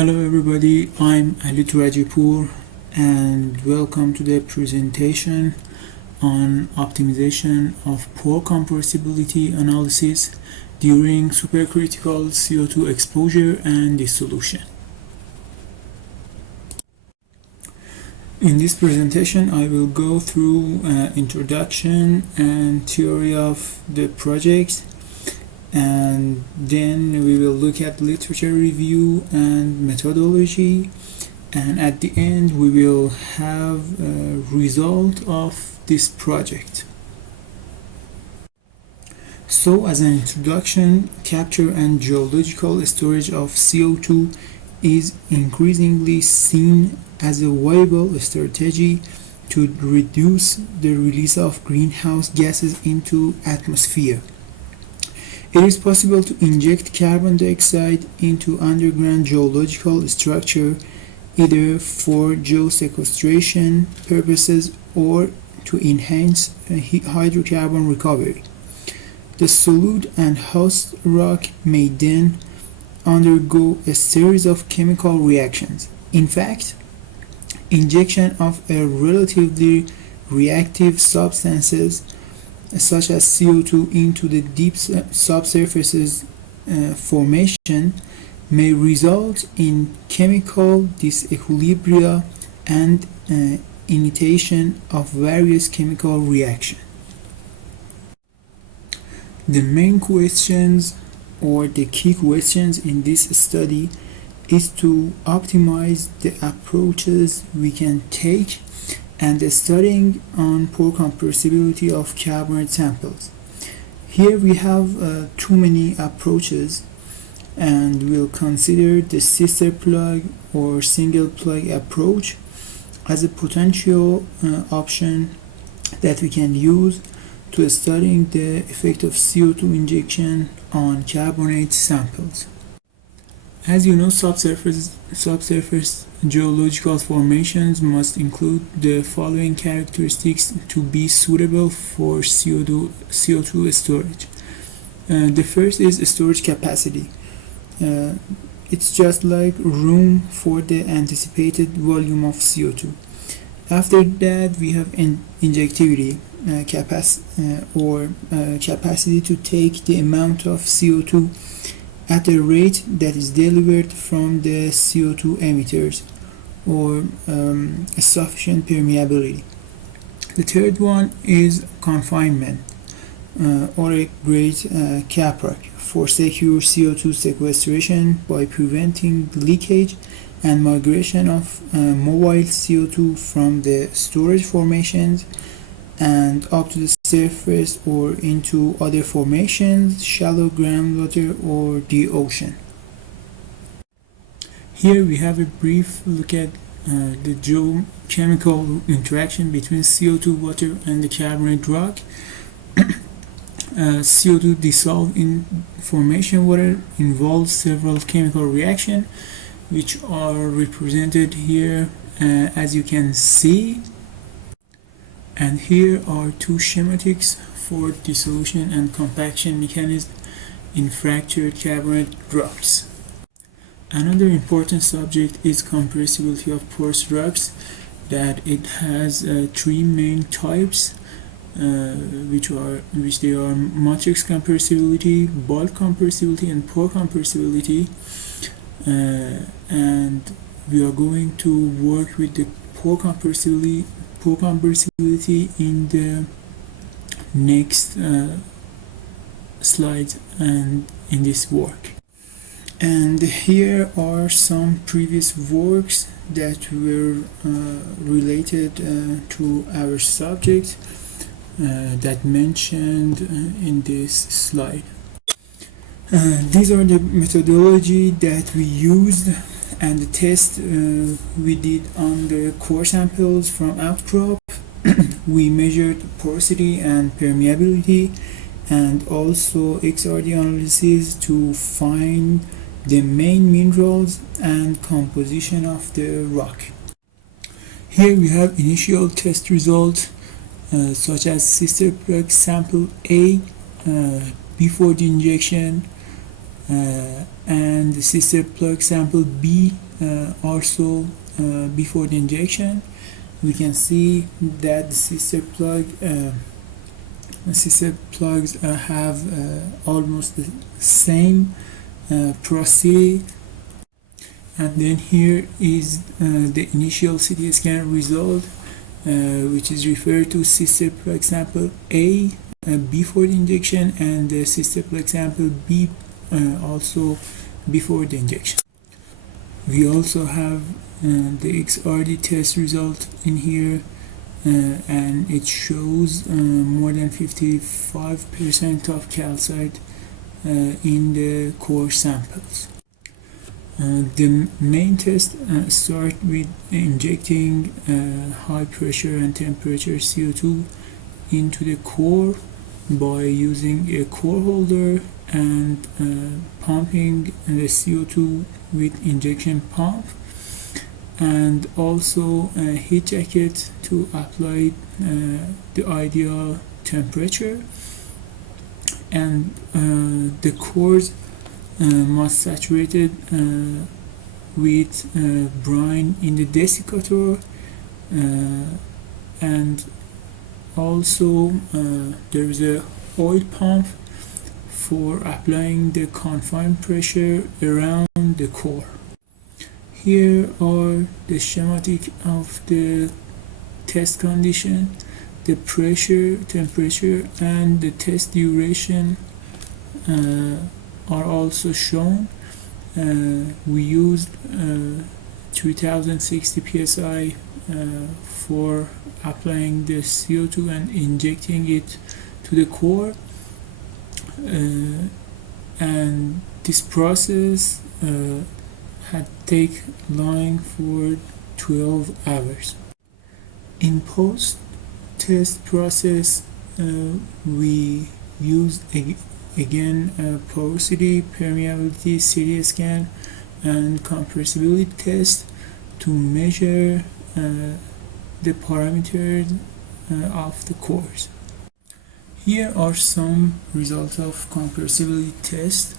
Hello everybody, I'm ToorajipourOptimization and welcome to the presentation on optimization of pore compressibility analysis during supercritical CO2 exposure and dissolution. In this presentation I will go through introduction and theory of the project, and then we will look at literature review and methodology, and at the end we will have a result of this project. So as an introduction, capture and geological storage of CO2 is increasingly seen as a viable strategy to reduce the release of greenhouse gases into atmosphere. It is possible to inject carbon dioxide into underground geological structure either for geosequestration purposes or to enhance hydrocarbon recovery. The solute and host rock may then undergo a series of chemical reactions. In fact, injection of a relatively reactive substances such as CO2 into the deep subsurfaces formation may result in chemical disequilibria and initiation of various chemical reactions. The main questions or the key questions in this study is to optimize the approaches we can take and studying on pore compressibility of carbonate samples. Here we have too many approaches, and we'll consider the sister plug or single plug approach as a potential option that we can use to studying the effect of CO2 injection on carbonate samples. As you know, subsurface geological formations must include the following characteristics to be suitable for CO2 storage. The first is storage capacity. It's just like room for the anticipated volume of CO2. After that, we have injectivity, capacity to take the amount of CO2 at a rate that is delivered from the CO2 emitters, or a sufficient permeability. The third one is confinement, or a great caprock for secure CO2 sequestration by preventing leakage and migration of mobile CO2 from the storage formations and up to the surface or into other formations, shallow groundwater or the ocean. Here we have a brief look at the geochemical interaction between CO2 water and the carbonate rock. CO2 dissolved in formation water involves several chemical reactions, which are represented here as you can see. And here are two schematics for dissolution and compaction mechanism in fractured carbonate rocks. Another important subject is compressibility of porous rocks, that it has three main types, which they are matrix compressibility, bulk compressibility, and pore compressibility. And we are going to work with the pore compressibility in the next slide and in this work. And here are some previous works that were related to our subject that mentioned in this slide. These are the methodology that we used and the test we did on the core samples from outcrop. We measured porosity and permeability, and also XRD analysis to find the main minerals and composition of the rock. Here we have initial test results such as sister plug sample A before the injection, and the sister plug sample B also before the injection, we can see that the sister plugs have almost the same porosity. And then here is the initial CT scan result, which is referred to sister plug sample A before the injection, and the sister plug sample B also before the injection. We also have the XRD test result in here, and it shows more than 55% of calcite in the core samples. The main test start with injecting high pressure and temperature CO2 into the core by using a core holder and pumping the CO2 with injection pump, and also a heat jacket to apply the ideal temperature. And the cores must saturated with brine in the desiccator, and also there is a oil pump for applying the confined pressure around the core. Here are the schematic of the test condition. The pressure, temperature, and the test duration are also shown. We used 3060 psi for applying the CO2 and injecting it to the core, and this process had take long for 12 hours. In post test process, we used again porosity, permeability, CT scan, and compressibility test to measure the parameters of the cores. Here are some results of compressibility test,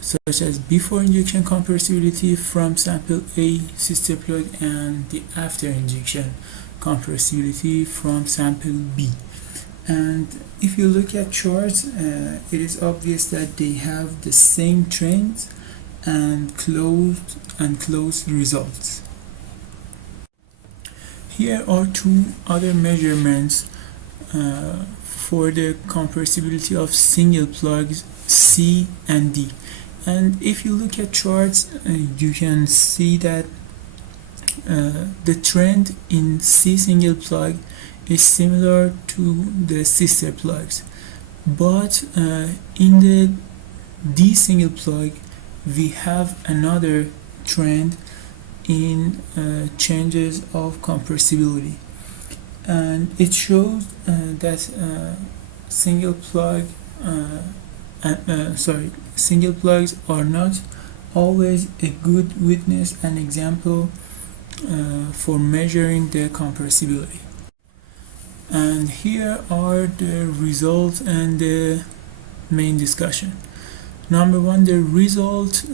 such as before injection compressibility from sample A sister plug and the after injection compressibility from sample B. And if you look at charts, it is obvious that they have the same trends and close results. Here are two other measurements for the compressibility of single plugs C and D. And if you look at charts, you can see that the trend in C single plug is similar to the sister plugs, but in the D single plug we have another trend in changes of compressibility, and it shows that single plugs are not always a good witness and example for measuring the compressibility. And here are the results and the main discussion. Number one, the results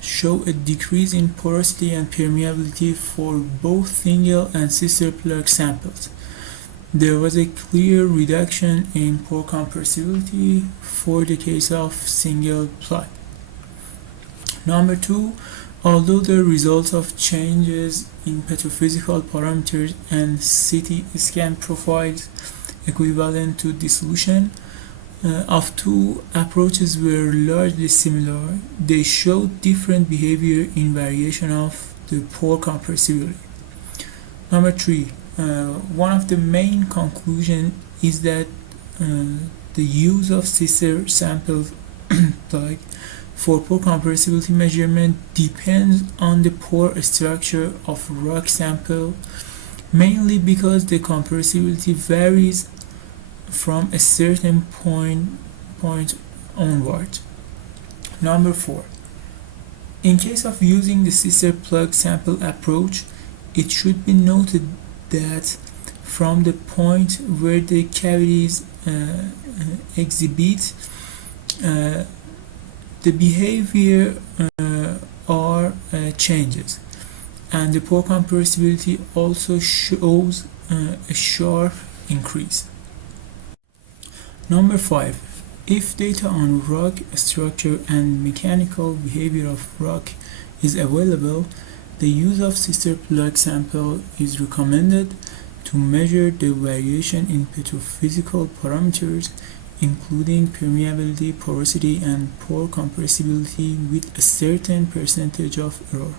show a decrease in porosity and permeability for both single and sister plug samples. There was a clear reduction in pore compressibility for the case of single plug. Number two, although the results of changes in petrophysical parameters and CT scan profiles equivalent to dissolution of two approaches were largely similar, they showed different behavior in variation of the pore compressibility. Number three, one of the main conclusions is that the use of sister sample plug for pore compressibility measurement depends on the pore structure of rock sample, mainly because the compressibility varies from a certain point onward. Number four, in case of using the sister plug sample approach, it should be noted that from the point where the cavities exhibit, the behavior are changes. And the pore compressibility also shows a sharp increase. Number 5. If data on rock structure and mechanical behavior of rock is available, the use of sister plug sample is recommended to measure the variation in petrophysical parameters, including permeability, porosity, and pore compressibility with a certain percentage of error.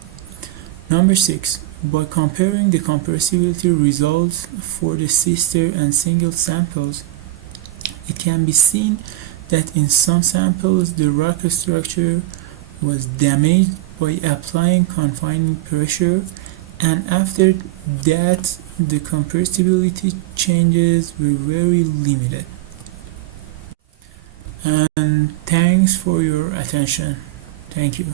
Number 6. By comparing the compressibility results for the sister and single samples, it can be seen that in some samples the rock structure was damaged by applying confining pressure, and after that the compressibility changes were very limited. And thanks for your attention. Thank you.